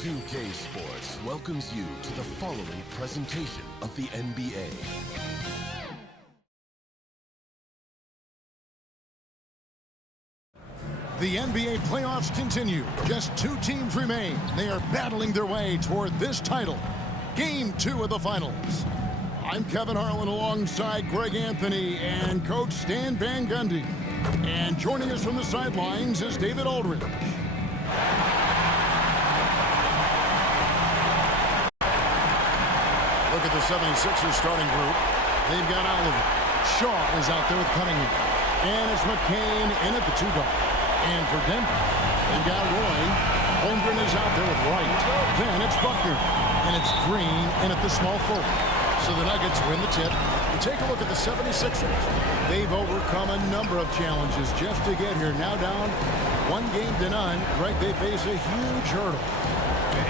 2K Sports welcomes you to the following presentation of the NBA. The NBA playoffs continue. Just two teams remain. They are battling their way toward this title. Game 2 of the finals. I'm Kevin Harlan alongside Greg Anthony and Coach Stan Van Gundy. And joining us from the sidelines is David Aldridge. Look at the 76ers starting group. They've got Oliver. Shaw is out there with Cunningham. And it's McCain in at the 2 guard. And for Denver, they've got Roy. Holmgren is out there with Wright. Then it's Buckner. And it's Green in at the small forward. So the Nuggets win the tip. And take a look at the 76ers. They've overcome a number of challenges just to get here. Now down 1-0. Greg, they face a huge hurdle.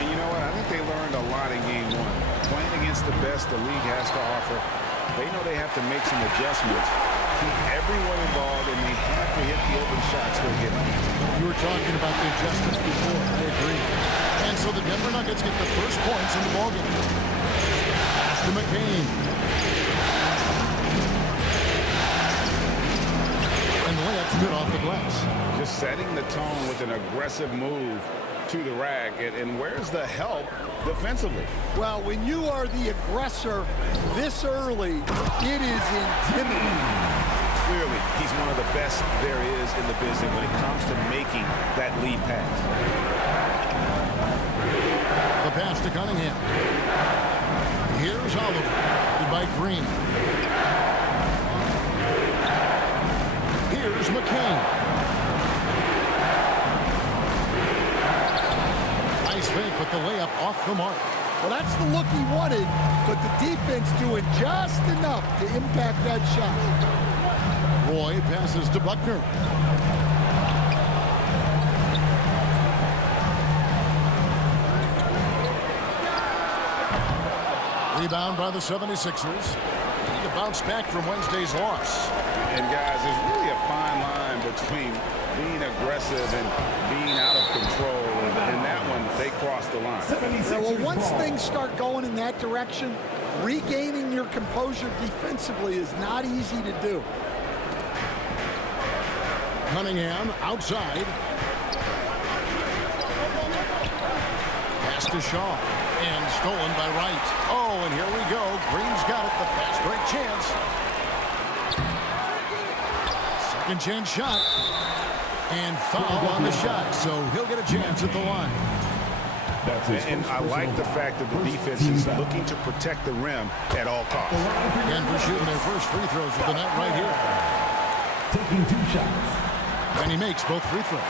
And you know what? I think they learned a lot in Game 1. Playing against the best the league has to offer, they know they have to make some adjustments. Keep everyone involved, and they have to hit the open shots they're getting. You were talking about the adjustments before. I agree. And so the Denver Nuggets get the first points in the ballgame. Pass to McCain. And the layup's good off the glass. Just setting the tone with an aggressive move to the rack. And where's the help defensively? Well, when you are the aggressor this early, it is intimidating. Clearly, he's one of the best there is in the business when it comes to making that lead pass. The pass to Cunningham. Here's Oliver, by Green. Here's McCain. Nice fake, but the layup off the mark. Well, that's the look he wanted, but the defense doing just enough to impact that shot. Roy passes to Buckner. Rebound by the 76ers. Need to bounce back from Wednesday's loss. And guys, there's really a fine line between being aggressive and being out of control. And that one, they crossed the line. Well, once things start going in that direction, regaining your composure defensively is not easy to do. Cunningham outside. Pass to Shaw. And stolen by Wright. Oh, and here we go. Green's got it. The fast break chance. Second chance shot. And foul on the shot. So he'll get a chance at the line. And I like the fact that the defense is looking to protect the rim at all costs. Denver shooting their first free throws at the net right here. Taking 2 shots. And he makes both free throws.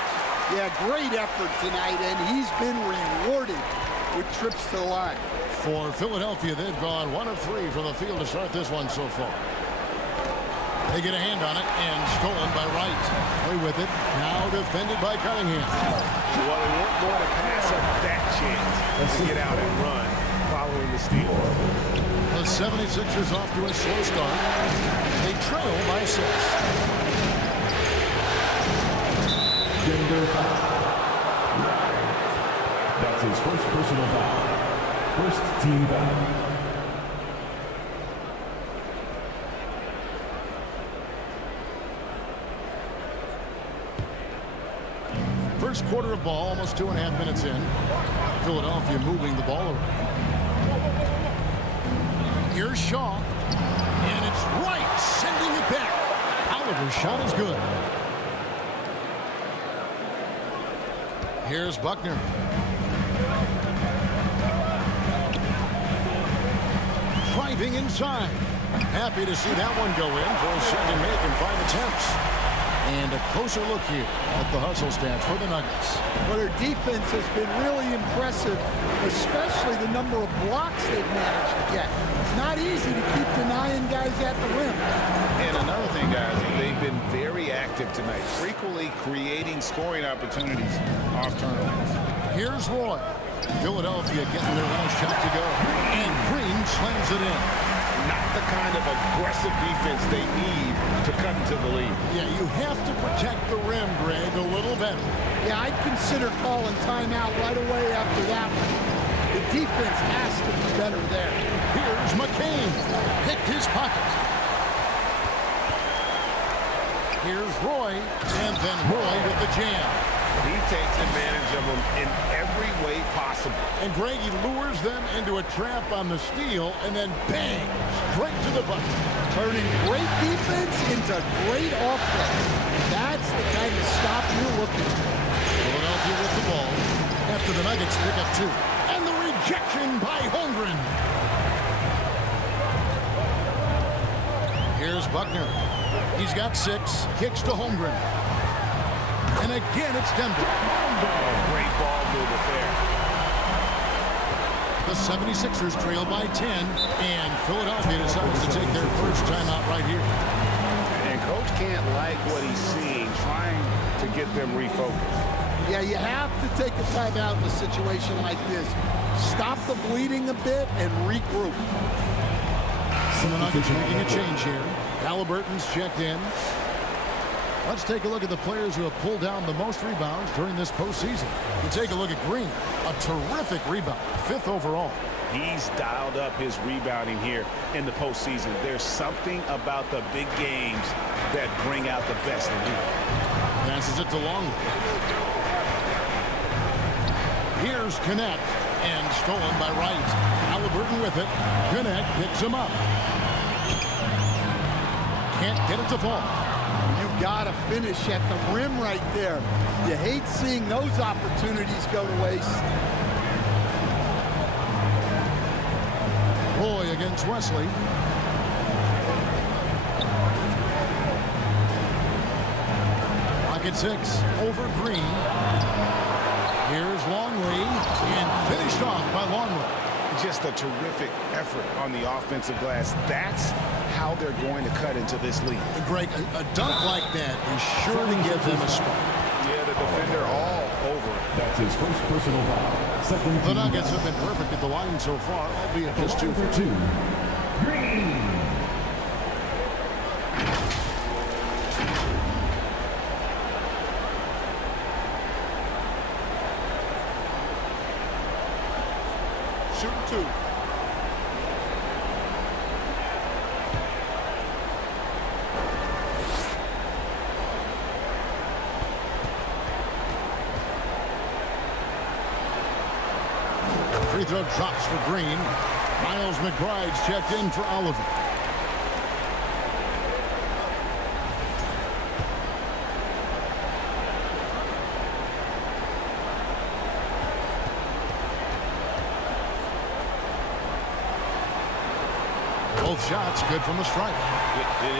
Yeah, great effort tonight, and he's been rewarded with trips to the line. For Philadelphia, they've gone 1 of 3 from the field to start this one so far. They get a hand on it, and stolen by Wright. Play with it. Now defended by Cunningham. Well, they weren't going to pass up that chance to get out and run following the steal. The 76ers off to a slow start. They trail by 6. Denver foul. That's his first personal foul. First team foul. First quarter of ball, almost 2.5 minutes in. Philadelphia moving the ball around. Here's Shaw. And it's Wright sending it back. Oliver's shot is good. Here's Buckner. Driving inside. Happy to see that one go in for a second make in 5 attempts. And a closer look here at the hustle stats for the Nuggets. Well, their defense has been really impressive, especially the number of blocks they've managed to get. It's not easy to keep denying guys at the rim. And another thing, guys, they've been very active tonight, frequently creating scoring opportunities off turnovers. Here's Roy. Philadelphia getting their last shot to go. And Green slams it in. Not the kind of aggressive defense they need to cut into the lead. Yeah, you have to protect the rim, Greg, a little better. Yeah, I'd consider calling timeout right away after that one. defense has to be better there. Here's McCain. Picked his pocket. Here's Roy. And then Roy with the jam. He takes advantage of them in every way possible. And Greg, he lures them into a trap on the steal, and then bang, straight to the bucket. Turning great defense into great offense. That's the kind of stop you're looking for. Philadelphia with the ball after the Nuggets pick up 2. And the rejection by Holmgren. Here's Buckner. He's got 6. Kicks to Holmgren. And again, it's Denver. Oh, great ball movement there. The 76ers trail by 10, and Philadelphia decides to take their first timeout right here. And Coach can't like what he's seeing, trying to get them refocused. Yeah, you have to take a timeout in a situation like this. Stop the bleeding a bit and regroup. So the Nuggets making a change here. Halliburton's checked in. Let's take a look at the players who have pulled down the most rebounds during this postseason. You take a look at Green, a terrific rebound, 5th overall. He's dialed up his rebounding here in the postseason. There's something about the big games that bring out the best in him. Passes it to Longley. Here's Connect, and stolen by Wright. Halliburton with it. Connect picks him up. Can't get it to fall. You gotta finish at the rim right there. You hate seeing those opportunities go to waste. Roy against Wesley. Pocket 6 over Green. Here's Longley, and finished off by Longley. Just a terrific effort on the offensive glass. That's how they're going to cut into this league. Greg, a dunk like that is sure to give them a spark. Yeah, the defender all over. That's his first personal foul. Second. The Nuggets have been perfect at the line so far, albeit just 2 for 2. Green. Shooting 2. Free throw drops for Green. Miles McBride's checked in for Oliver. Both shots good from the stripe.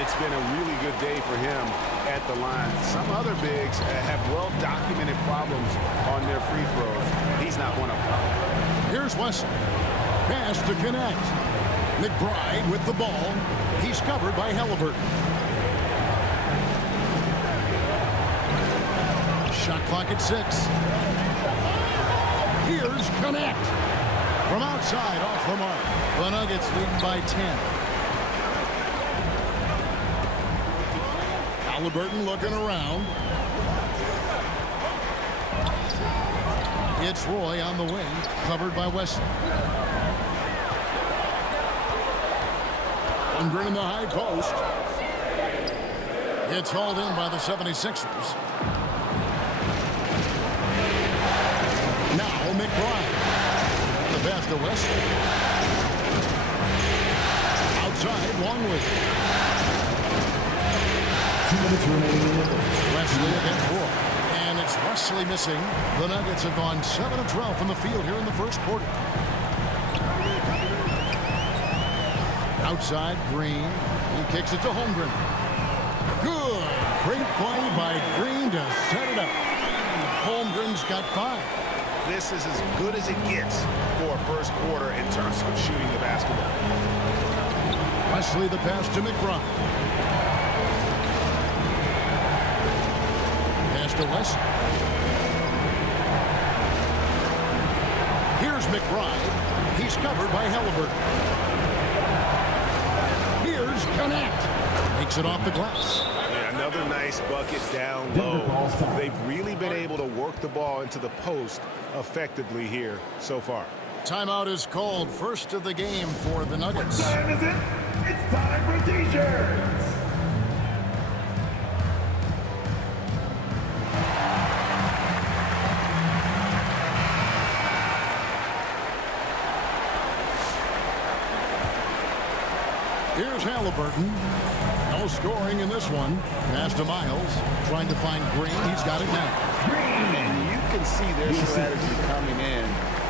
It's been a really good day for him at the line. Some other bigs have well-documented problems on their free throws. He's not one of them. Here's Wesley. Pass to Connect. McBride with the ball. He's covered by Halliburton. Shot clock at 6. Here's Connect. From outside, off the mark. The Nuggets lead by 10. Halliburton looking around. It's Roy on the wing, covered by Wesley. Holmgren in the high post. It's hauled in by the 76ers. Now McBride. The pass to Wesley. Outside, Longley. 2 minutes remaining in the first. Wesley against Roy. And it's Wesley missing. The Nuggets have gone 7 of 12 from the field here in the first quarter. Outside, Green. He kicks it to Holmgren. Good. Great play by Green to set it up. Holmgren's got 5. This is as good as it gets for a first quarter in terms of shooting the basketball. Wesley the pass to McBride. Pass to Wesley. Here's McBride. He's covered by Halliburton. Here's Connect. Makes it off the glass. Yeah, another nice bucket down low. They've really been able to work the ball into the post effectively here so far. Timeout is called. First of the game for the Nuggets. What time is it? It's time for T-shirts. Here's Halliburton. No scoring in this one. Pass to Miles. Trying to find Green. He's got it now. And you can see their strategy coming in.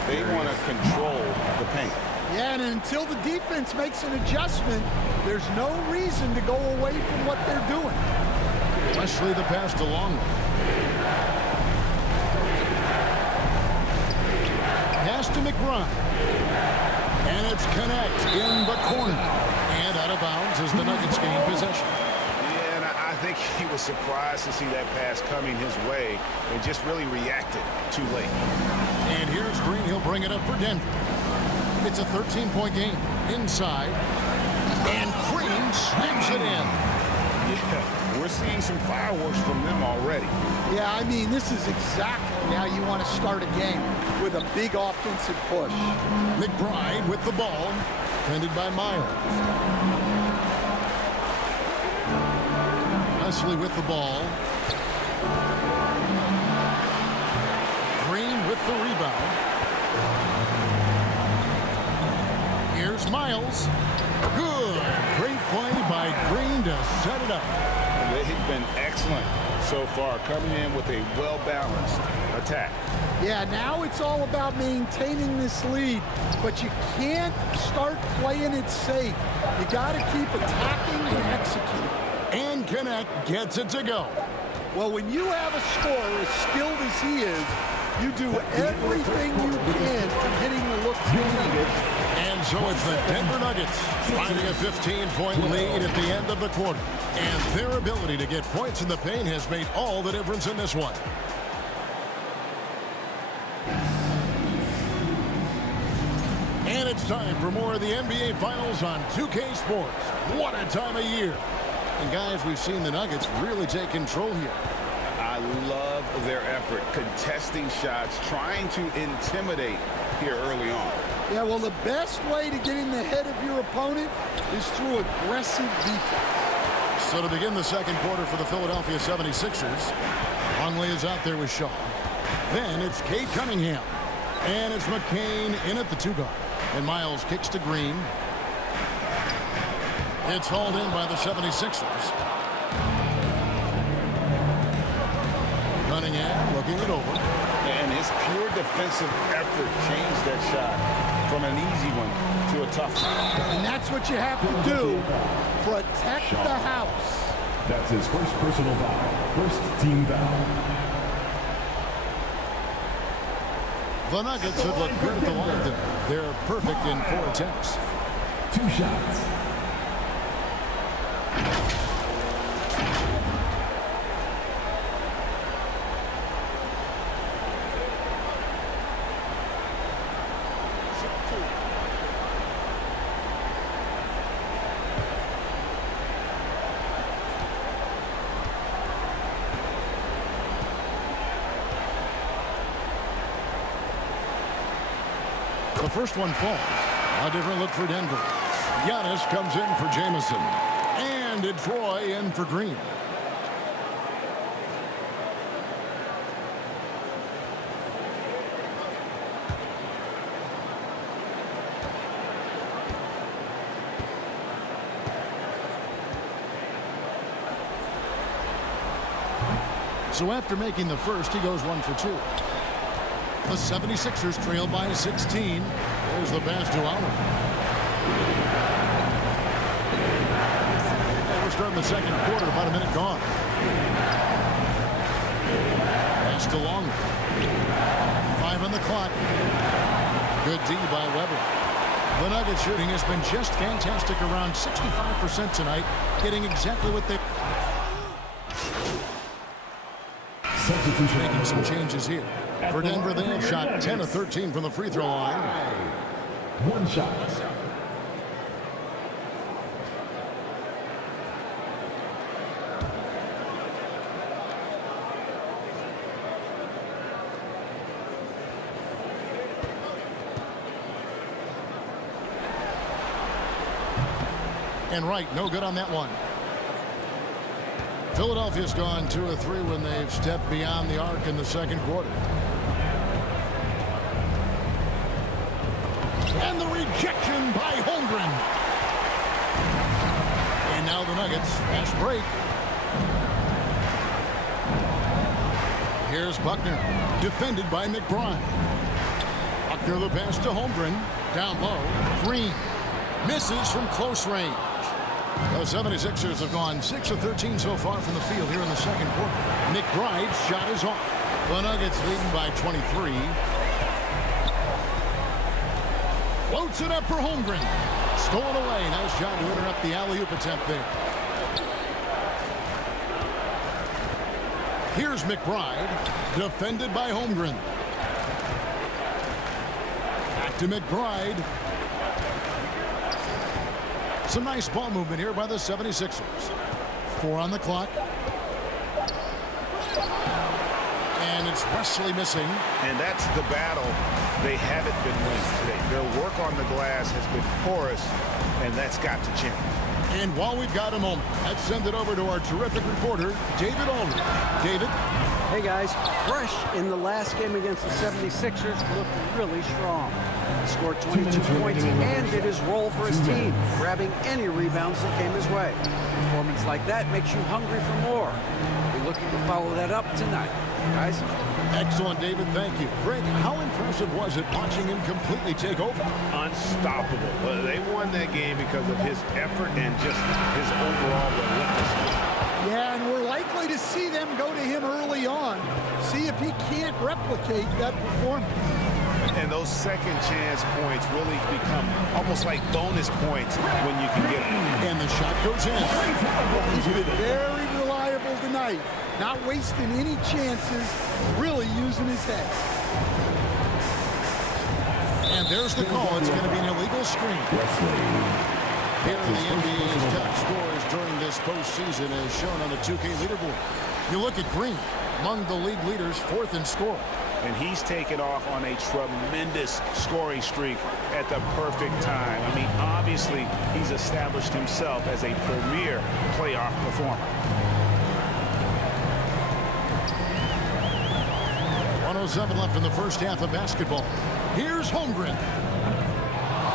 They want to control the paint. Yeah, and until the defense makes an adjustment, there's no reason to go away from what they're doing. Wesley the pass to Longley. Pass to McBride. And it's Connect in the corner. And out of bounds as the Nuggets gain possession. Yeah, and I think he was surprised to see that pass coming his way and just really reacted too late. And here's Green. He'll bring it up for Denver. It's a 13-point game. Inside. And Green slams it in. Yeah, we're seeing some fireworks from them already. Yeah, I mean, this is exactly how you want to start a game, with a big offensive push. McBride with the ball. Defended by Myers. Wesley with the ball. Green with the rebound. Here's Miles. Good. Great play by Green to set it up. They've been excellent so far, coming in with a well-balanced attack. Yeah, now it's all about maintaining this lead, but you can't start playing it safe. You got to keep attacking and executing. And Connect gets it to go. Well, when you have a scorer as skilled as he is, you do everything you can to get him the looks he needs. And so it's the Denver Nuggets finding a 15-point lead at the end of the quarter. And their ability to get points in the paint has made all the difference in this one. And it's time for more of the NBA Finals on 2K Sports. What a time of year. And guys, we've seen the Nuggets really take control here. I love their effort, contesting shots, trying to intimidate here early on. Yeah, well, the best way to get in the head of your opponent is through aggressive defense. So to begin the second quarter for the Philadelphia 76ers, Longley is out there with Shaw. Then it's Cade Cunningham. And it's McCain in at the 2-guard. And Miles kicks to Green. It's hauled in by the 76ers. Cunningham looking it over. And his pure defensive effort changed that shot from an easy one to a tough one. And that's what you have to do. Protect the house. That's his first personal foul. First team foul. The Nuggets have looked good at the line there. They're perfect in 4 attempts. 2 shots. The first one falls. A different look for Denver. Giannis comes in for Jamison. And it's Roy in for Green. So after making the first, he goes 1 for 2. The 76ers trail by 16. There's the pass to Allen. We're starting the second quarter, about a minute gone. Pass to Longley. 5 on the clock. Good D by Weber. The Nuggets shooting has been just fantastic, around 65% tonight, getting exactly what they... Making some changes here. For Denver, they have shot 10 of 13 from the free throw line. 1 shot. And right, no good on that one. Philadelphia's gone 2 of 3 when they've stepped beyond the arc in the second quarter. And the rejection by Holmgren. And now the Nuggets, fast break. Here's Buckner, defended by McBride. Buckner the pass to Holmgren, down low. Green misses from close range. The 76ers have gone 6 of 13 so far from the field here in the second quarter. McBride's shot is off. The Nuggets leading by 23. Floats it up for Holmgren. Stolen away. Nice job to interrupt the alley-oop attempt there. Here's McBride, defended by Holmgren. Back to McBride. Some nice ball movement here by the 76ers. 4 on the clock. And it's Wesley missing. And that's the battle they haven't been winning today. Their work on the glass has been porous, and that's got to change. And while we've got a moment, let's send it over to our terrific reporter, David Aldridge. David? Hey guys, Fresh in the last game against the 76ers looked really strong. He scored 22 points and did his role for his team, grabbing any rebounds that came his way. A performance like that makes you hungry for more. We're looking to follow that up tonight. Guys? Excellent, David. Thank you. Greg, how impressive was it watching him completely take over? Unstoppable. They won that game because of his effort and just his overall relentlessness. Yeah, and we're likely to see them go to him early on. See if he can't replicate that performance. And those second chance points really become almost like bonus points when you can get them. And the shot goes in. He's been very reliable tonight. Not wasting any chances, really using his head. And there's the call. It's going to be an illegal screen. Here are the NBA's top scorers during this postseason as shown on the 2K leaderboard. You look at Green, among the league leaders, 4th in score. And he's taken off on a tremendous scoring streak at the perfect time. I mean, obviously, he's established himself as a premier playoff performer. 107 left in the first half of basketball. Here's Holmgren.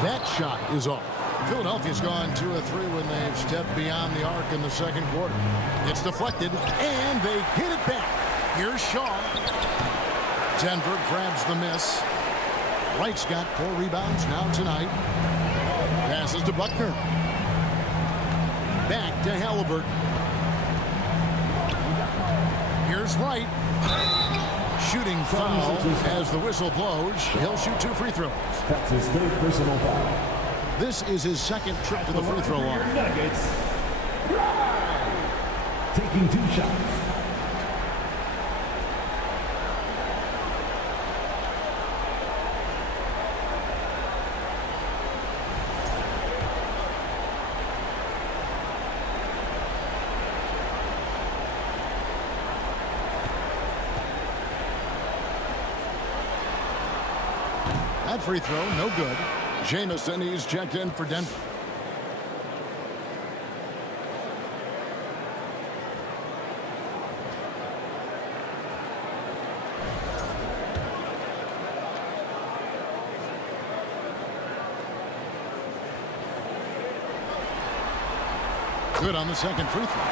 That shot is off. Philadelphia's gone 2 of 3 when they've stepped beyond the arc in the second quarter. It's deflected, and they hit it back. Here's Shaw. Denver grabs the miss. Wright's got 4 rebounds now tonight. Passes to Buckner. Back to Halliburton. Here's Wright. Shooting foul as the whistle blows. He'll shoot 2 free throws. That's his 3rd personal foul. This is his 2nd trip to the free throw line. Nuggets. Taking 2 shots. That free throw, no good. Jamison, he's checked in for Denver. Good on the second free throw.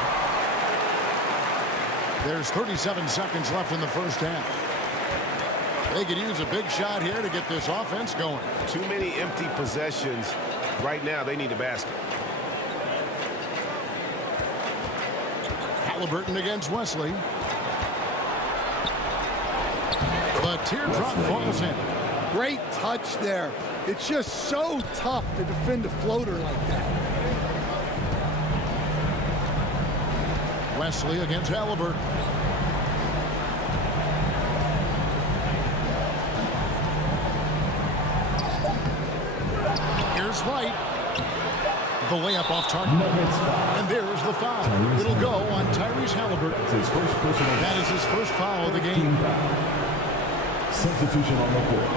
There's 37 seconds left in the first half. They could use a big shot here to get this offense going. Too many empty possessions. Right now, they need a basket. Halliburton against Wesley. The teardrop falls in. Great touch there. It's just so tough to defend a floater like that. Wesley against Halliburton. Here's Wright. The layup off target. And there's the foul. It'll go on Tyrese Halliburton. His first personal. That is his first foul of the game. Substitution on the court.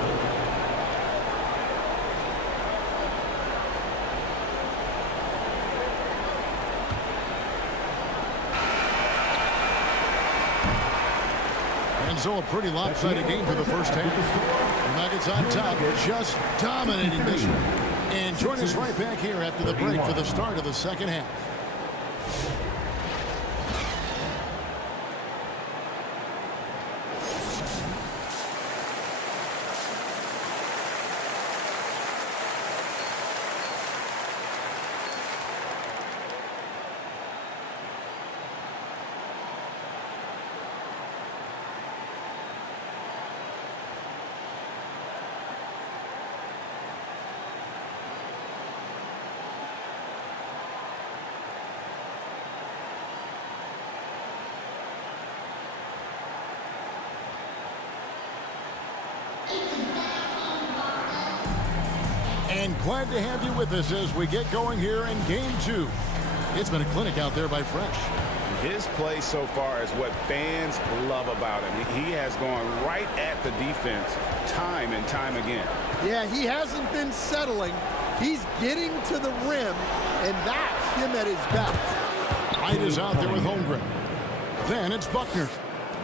And so a pretty lopsided game for the first half. The Nuggets on top, just dominating this one. And join us right back here after the break for the start of the second half. And glad to have you with us as we get going here in game 2. It's been a clinic out there by Fresh. His play so far is what fans love about him. He has gone right at the defense time and time again. Yeah, he hasn't been settling. He's getting to the rim, and that's him at his best. Wright is out there with Holmgren. Then it's Buckner.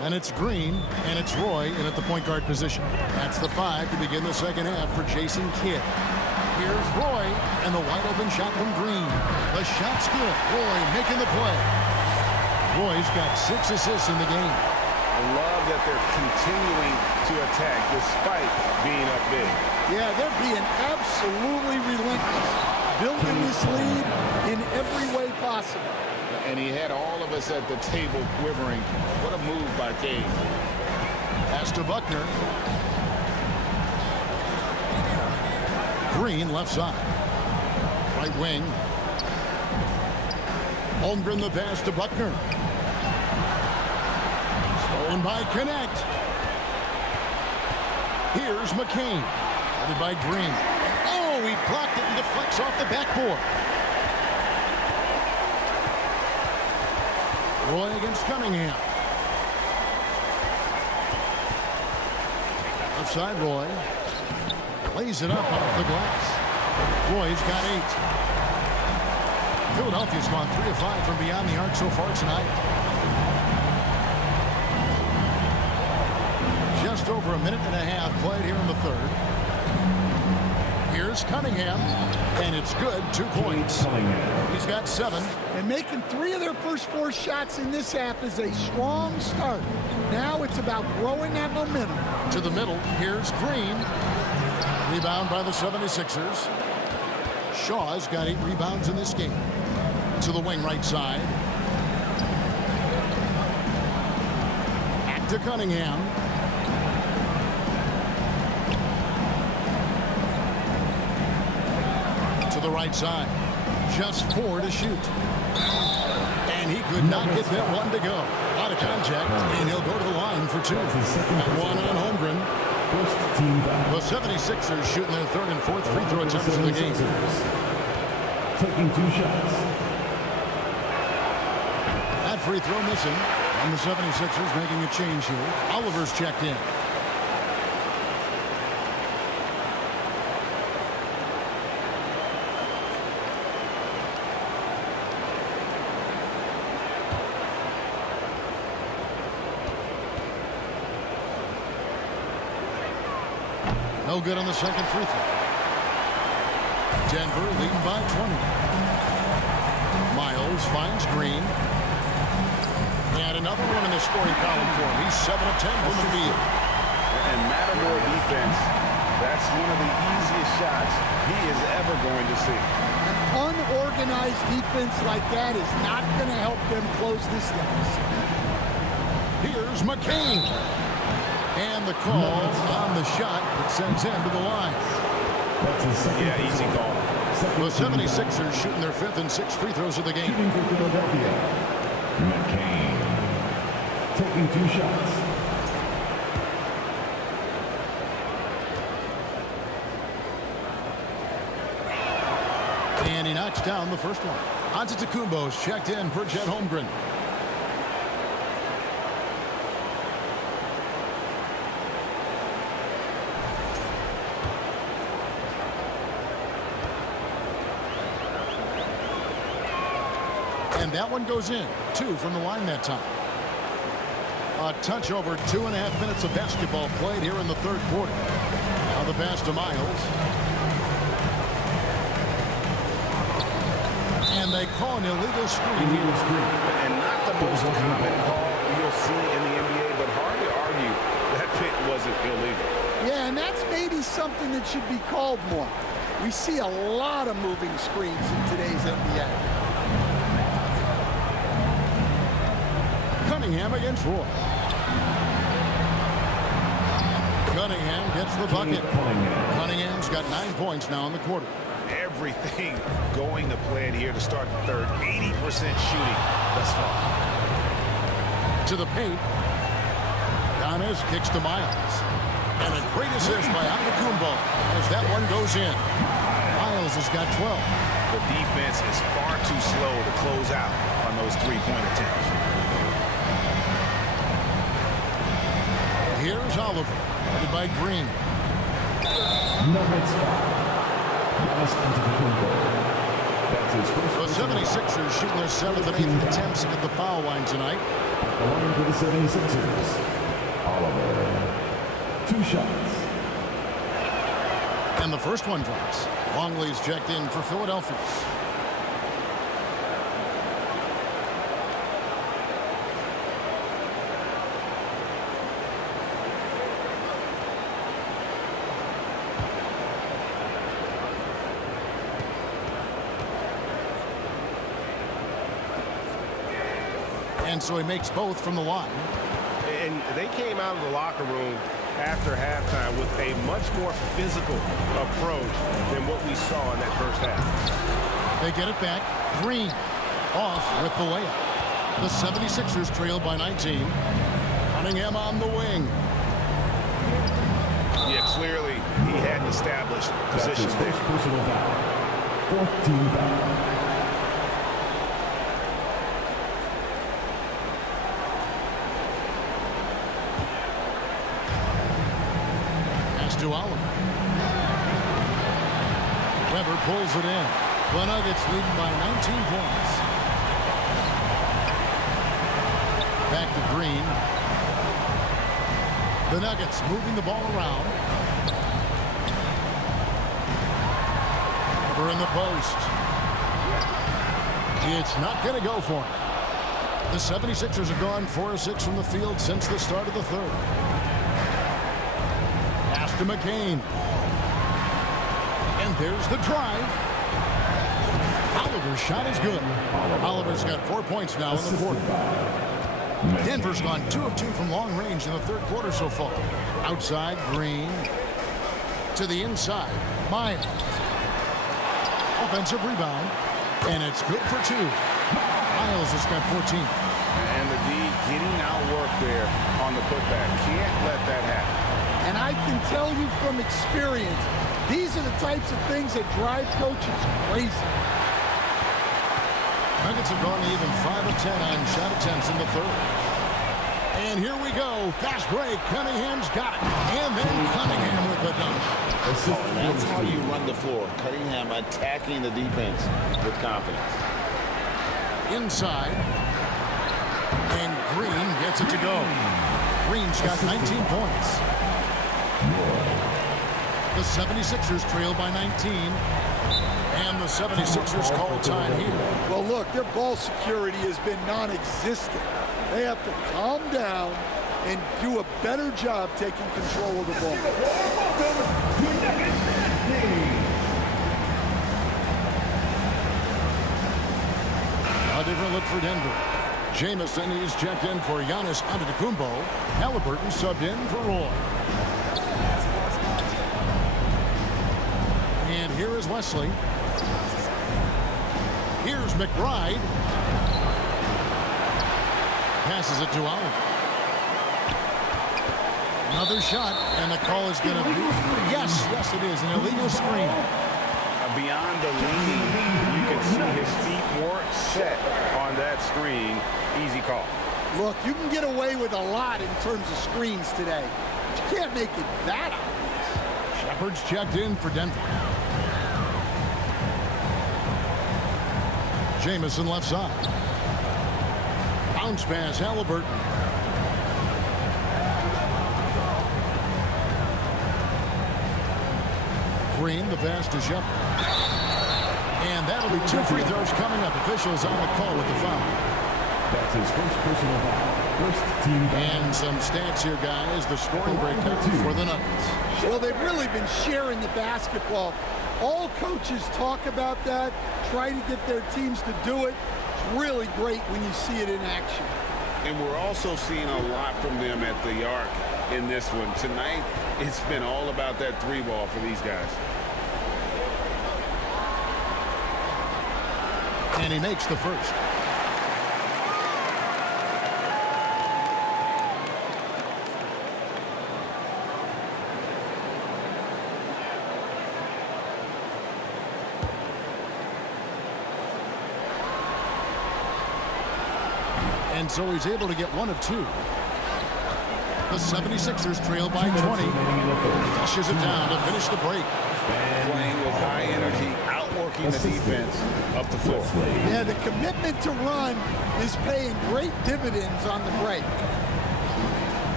Then it's Green, and it's Roy in at the point guard position. That's the 5 to begin the second half for Jason Kidd. Here's Roy, and the wide-open shot from Green. The shot's good. Roy making the play. Roy's got 6 assists in the game. I love that they're continuing to attack despite being up big. Yeah, they're being absolutely relentless, building this lead in every way possible. And he had all of us at the table quivering. What a move by Cade. Pass to Buckner. Green left side. Right wing. Holmgren the pass to Buckner. Stolen by Connect. Here's McCain. Headed by Green. Oh, he blocked it and deflects off the backboard. Roy against Cunningham. Left side Roy. Lays it up off the glass. Roy's got 8. Philadelphia's gone 3 of 5 from beyond the arc so far tonight. Just over a minute and a half played here in the third. Here's Cunningham, and it's good. 2 points. He's got 7. And making 3 of their first 4 shots in this half is a strong start. Now it's about growing that momentum. To the middle, here's Green. Rebound by the 76ers. Shaw's got 8 rebounds in this game. To the wing right side. Back to Cunningham. To the right side. Just 4 to shoot. And he could not get that one to go. Out of contact, and he'll go to the line for 2. And 1 on Holmgren. The 76ers shooting their 3rd and 4th free throw attempts in the game. Taking 2 shots. That free throw missing. And the 76ers making a change here. Oliver's checked in. No good on the second free throw. Denver leading by 20. Miles finds Green. And another one in the scoring column for him. He's 7 of 10 from the field. And Matador defense, that's one of the easiest shots he is ever going to see. An unorganized defense like that is not going to help them close this deficit. Here's McCain. And the call on the shot that sends him to the line. That's his second. Yeah, easy call. The 76ers shooting their 5th and 6th free throws of the game. Shooting for Philadelphia. McCain. Taking 2 shots. And he knocks down the first one. Antetokounmpo's checked in for Chet Holmgren. And that one goes in. 2 from the line that time. A touch over 2.5 minutes of basketball played here in the third quarter. Now the pass to Miles. And they call an illegal screen here. And not the most common call you'll see in the NBA, but hard to argue that pick wasn't illegal. Yeah, and that's maybe something that should be called more. We see a lot of moving screens in today's NBA. Cunningham against Roy. Cunningham gets the bucket. Cunningham's got 9 points now in the quarter. Everything going to plan here to start the third. 80% shooting thus far. To the paint. Giannis kicks to Miles. And a great assist by Antetokounmpo as that one goes in. Miles has got 12. The defense is far too slow to close out on those three-point attempts. Here's Oliver, headed by Green. Nuggets foul. Giannis Antetokounmpo. That's his first. The 76ers shooting their 7th and 8th attempts at the foul line tonight. The line for the 76ers. Oliver. 2 shots. And the first one drops. Longley's checked in for Philadelphia. And so he makes both from the line. And they came out of the locker room after halftime with a much more physical approach than what we saw in that first half. They get it back. Green off with the layup. The 76ers trail by 19. Cunningham on the wing. Yeah, clearly he hadn't established That's his position there. first personal foul. 4th team foul. To Oliver. Weber pulls it in. The Nuggets leading by 19 points. Back to Green. The Nuggets moving the ball around. Weber in the post. It's not going to go for him. The 76ers have gone 4 of 6 from the field since the start of the third. To McCain. And there's the drive. Oliver's shot is good. Oliver's got 4 points now in the quarter. Denver's gone 2 of 2 from long range in the third quarter so far. Outside, Green. To the inside, Miles. Offensive rebound. And it's good for 2. Miles has got 14. And the D getting outworked there on the putback. Can't let that happen. And I can tell you from experience, these are the types of things that drive coaches crazy. Nuggets have gone to even 5 of 10 on shot attempts in the third. And here we go. Fast break. Cunningham's got it. And then Cunningham with the dunk. That's how you run the floor. Cunningham attacking the defense with confidence. Inside. And Green gets it to go. Green's got 19 points. The 76ers trail by 19. And the 76ers call time here. Well, look, their ball security has been non-existent. They have to calm down and do a better job taking control of the ball. A different look for Denver. Jamison is checked in for Giannis Antetokounmpo. Halliburton subbed in for Roy. And here is Wesley. Here's McBride. Passes it to Oliver. Another shot, and the call is going to be... Yes, it is. An illegal screen. Beyond the leaning, you can see his feet weren't set on that screen. Easy call. Look, you can get away with a lot in terms of screens today. But you can't make it that obvious. Shepard's checked in for Denver. Jamison left side. Bounce pass, Halliburton. Green, the pass to Shepard. And that'll be 2 free throws coming up. Officials on the call with the foul. That's his first personal foul. First team foul. And some stats here, guys. The scoring breakdown for the Nuggets. Well, they've really been sharing the basketball. All coaches talk about that, try to get their teams to do it. It's really great when you see it in action. And we're also seeing a lot from them at the arc in this one. Tonight, it's been all about that 3-ball for these guys. And he makes the first. And so he's able to get 1 of 2. The 76ers trail by 20. Flushes it down to finish the break. Playing with high energy, outworking the defense up the floor. Yeah, the commitment to run is paying great dividends on the break.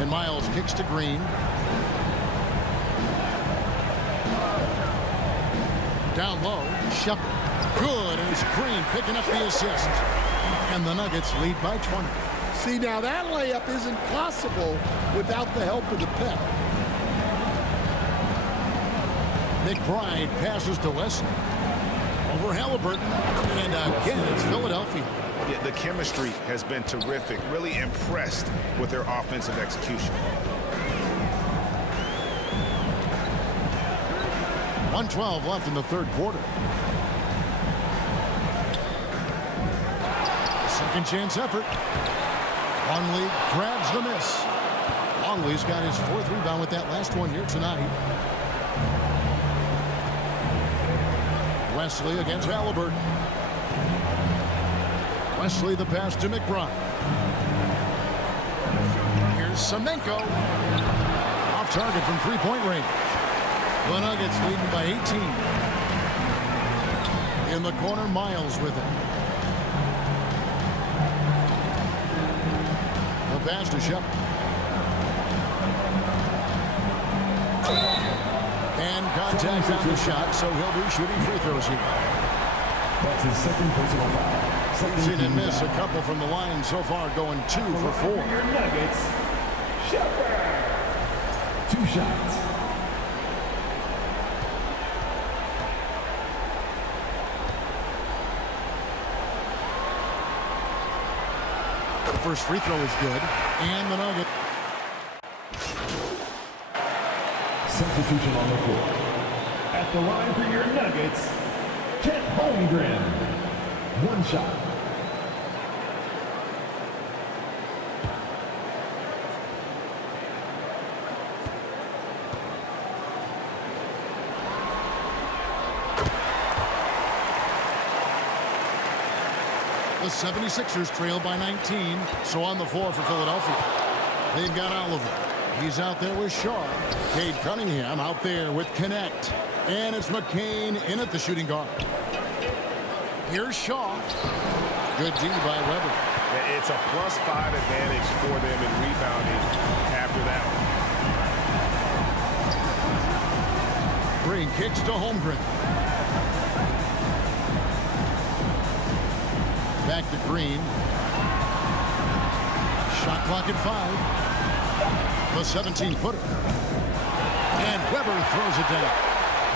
And Miles kicks to Green. Down low, Shepard. Good, and it's Green picking up the assist. And the Nuggets lead by 20. See, now that layup isn't possible without the help of the pick. McBride passes to Wesley. Over Halliburton. And again, it's Philadelphia. Yeah, the chemistry has been terrific. Really impressed with their offensive execution. 1:12 left in the third quarter. Second chance effort. Longley grabs the miss. Longley's got his 4th rebound with that last one here tonight. Wesley against Halliburton. Wesley the pass to McBride. Here's Semenko. Off target from 3-point range. The Nuggets leading by 18. In the corner, Miles with it. The pass to Shepard. And contact on the shot, so he'll be shooting free throws here. That's his second personal foul. We've seen him miss a couple from the line so far, going 2 for 4. Your Nuggets, Shepard. 2 shots. The first free throw is good, and the Nugget. Substitution on the court. At the line for your Nuggets, Chet Holmgren. 1 shot. The 76ers trail by 19, so on the floor for Philadelphia. They've got Oliver. He's out there with Shaw. Cade Cunningham out there with Connect. And it's McCain in at the shooting guard. Here's Shaw. Good D by Weber. It's a +5 advantage for them in rebounding after that one. Green kicks to Holmgren. Back to Green. Shot clock at 5. The 17-footer. And Weber throws it down.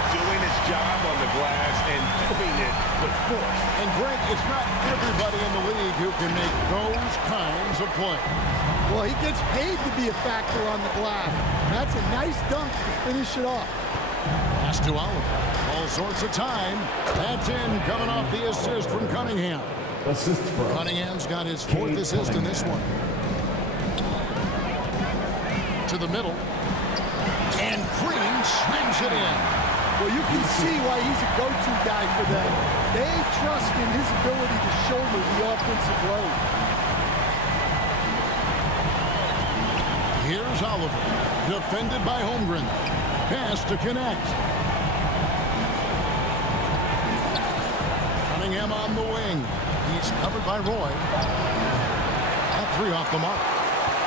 Doing his job on the glass and doing it with force. And Greg, it's not everybody in the league who can make those kinds of plays. Well, he gets paid to be a factor on the glass. That's a nice dunk to finish it off. Pass to Oliver. All sorts of time. That's in, coming off the assist from Cunningham. Assist from Cunningham's got his 4th assist in this one. To the middle. And Green slams it in. Well, you can see why he's a go-to guy for them. They trust in his ability to shoulder the offensive load. Here's Oliver. Defended by Holmgren. Pass to Connect. Cunningham on the wing. He's covered by Roy. That 3 off the mark.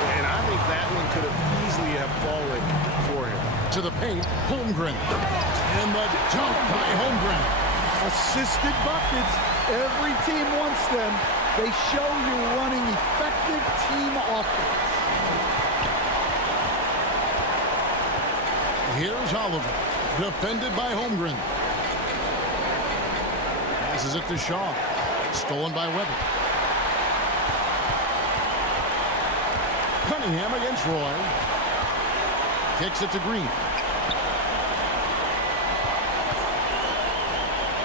And I think that one could have easily have fallen for him. To the paint, Holmgren. And the dunk by Holmgren. Assisted buckets. Every team wants them. They show you're running effective team offense. Here's Oliver. Defended by Holmgren. Passes it to Shaw. Stolen by Webber. Cunningham against Roy. Kicks it to Green.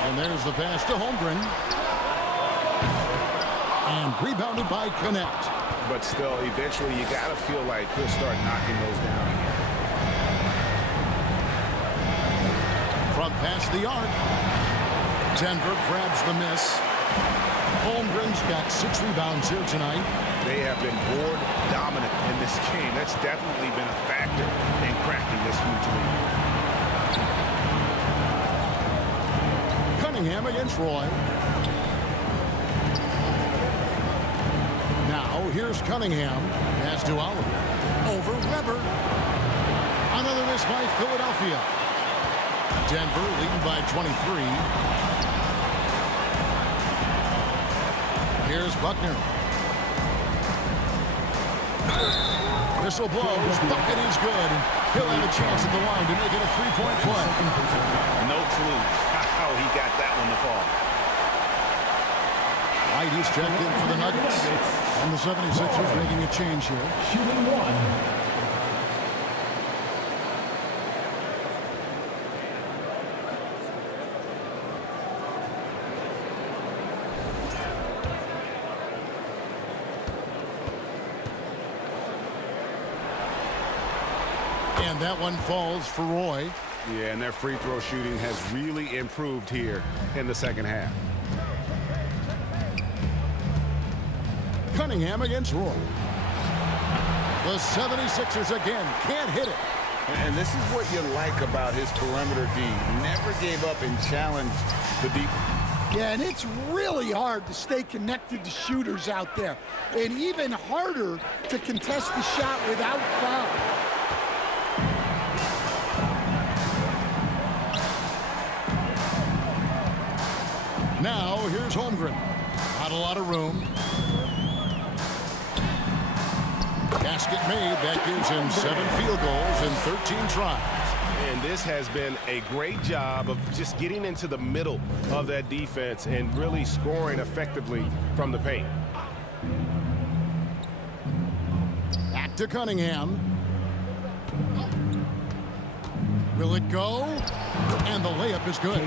And there's the pass to Holmgren. And rebounded by Connect. But still, eventually, you got to feel like he'll start knocking those down again. Front past the arc. Denver grabs the miss. Holmgren's got 6 rebounds here tonight. They have been board dominant in this game. That's definitely been a factor in cracking this huge lead. Cunningham against Roy. Now here's Cunningham. Pass to Oliver. Over Webber. Another miss by Philadelphia. Denver leading by 23. Here's Buckner. Whistle blows. Bucket is good. He'll have a chance at the line to make it a 3-point play. No clue how he got that one to fall. Whitey's checked in for the Nuggets. And the 76ers making a change here. Shooting 1. And that one falls for Roy. Yeah, and their free throw shooting has really improved here in the second half. Cunningham against Roy. The 76ers again can't hit it. And this is what you like about his perimeter D. Never gave up and challenged the deep. Yeah, and it's really hard to stay connected to shooters out there. And even harder to contest the shot without foul. Now, here's Holmgren. Not a lot of room. Basket made. That gives him 7 field goals and 13 tries. And this has been a great job of just getting into the middle of that defense and really scoring effectively from the paint. Back to Cunningham. Will it go? And the layup is good.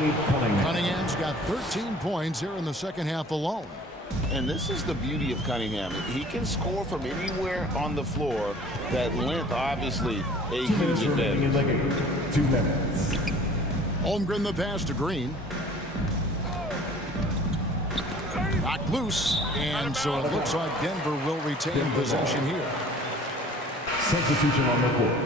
Cunningham's got 13 points here in the second half alone. And this is the beauty of Cunningham. He can score from anywhere on the floor. That length, obviously, a huge advantage. 2 minutes. Holmgren the pass to Green. Knocked loose. And so it looks like Denver will retain possession here. Substitution on the court.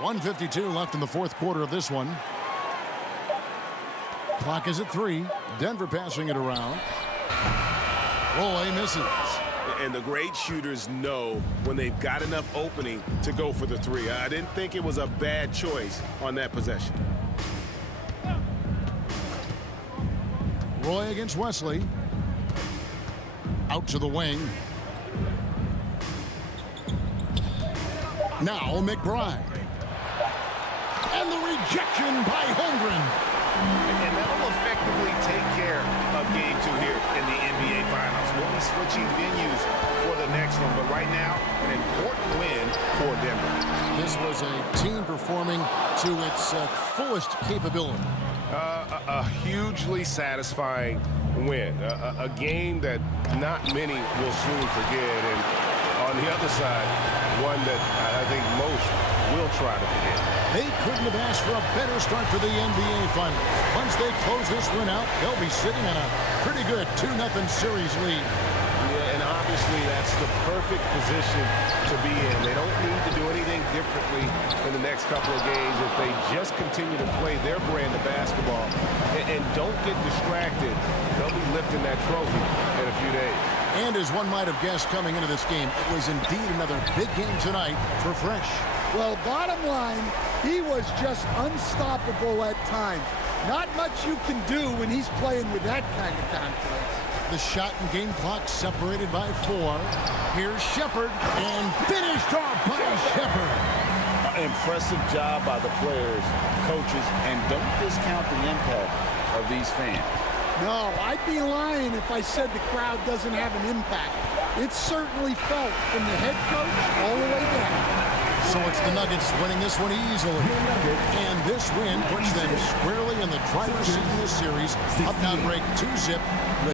.152 left in the fourth quarter of this one. Clock is at 3. Denver passing it around. Roy misses. And the great shooters know when they've got enough opening to go for the 3. I didn't think it was a bad choice on that possession. Roy against Wesley. Out to the wing. Now McBride. And the rejection by Holmgren. And that'll effectively take care of Game 2 here in the NBA Finals. We'll be switching venues for the next one, but right now, an important win for Denver. This was a team performing to its fullest capability. A hugely satisfying win. A game that not many will soon forget. And on the other side, one that I think most will try to forget. They couldn't have asked for a better start to the NBA Finals. Once they close this one out, they'll be sitting on a pretty good 2-0 series lead. Yeah, and obviously that's perfect position to be in. They don't need to do anything differently in the next couple of games if they just continue to play their brand of basketball and don't get distracted. They'll be lifting that trophy in a few days. And as one might have guessed coming into this game, it was indeed another big game tonight for Fresh. Well, bottom line, he was just unstoppable at times. Not much you can do when he's playing with that kind of confidence. The shot and game clock separated by 4. Here's Shepherd, and finished off by Shepherd. Impressive job by the players, coaches, and don't discount the impact of these fans. No, I'd be lying if I said the crowd doesn't have an impact. It's certainly felt from the head coach all the way down. So it's the Nuggets winning this one easily. And this win puts them squarely in the driver's seat in this series. Up now break 2-zip.